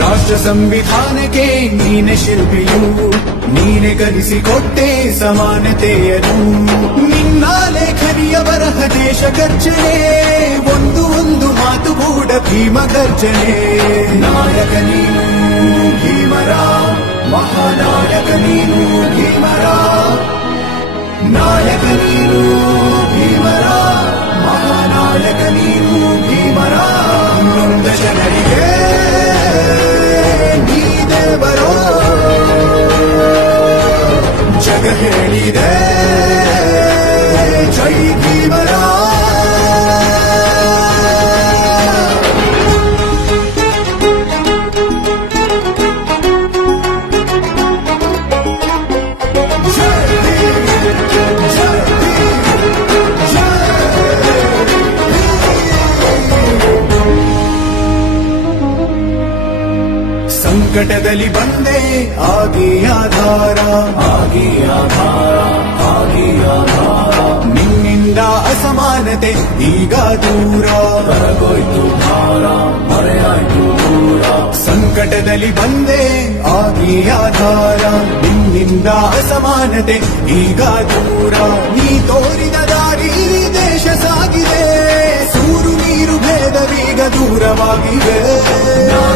ರಾಷ್ಟ್ರ ಸಂವಿಧಾನಕ್ಕೆ ನೀನೆ ಶಿಲ್ಪಿಯು, ನೀನೆ ಕಲಿಸಿಕೊಟ್ಟೆ ಸಮಾನತೆಯನ್ನು. ನಿನ್ನ ಲೇಖನಿಯ ಬರಹ ದೇಶ ಗರ್ಜನೆ, ಒಂದು ಒಂದು ಮಾತು ಕೂಡ ಭೀಮ ಗರ್ಜನೆ. ನಾಯಕ ನೀನು ಭೀಮರ, ಮಹಾನಾಯಕ ನೀನು ಭೀಮರ, ನಾಯಕ ನೀನು ಭೀಮರ, ಮಹಾನಾಯಕ ನೀನು ಭೀಮರ. ನೊಂದ ಜನರಿಗೆ ನೀ ದೇವರೋ ಜಗ ಹೇಳಿದೆ ಜೈ ಭೀಮರ. ಸಂಕಟದಲ್ಲಿ ಬಂದೆ ಆಗಿ ಆಧಾರ, ಆಗಿ ಆಧಾರ, ಆಗಿ ಆಧಾರ. ನಿನ್ನಿಂದ ಅಸಮಾನತೆ ಈಗ ದೂರ, ಹೊರಗೋಯ್ತು ಭಾರ, ಮರೆಯಾಯ್ತು ದೂರ. ಸಂಕಟದಲ್ಲಿ ಬಂದೆ ಆಗಿ ಆಧಾರ, ನಿನ್ನಿಂದ ಅಸಮಾನತೆ ಈಗ ದೂರ.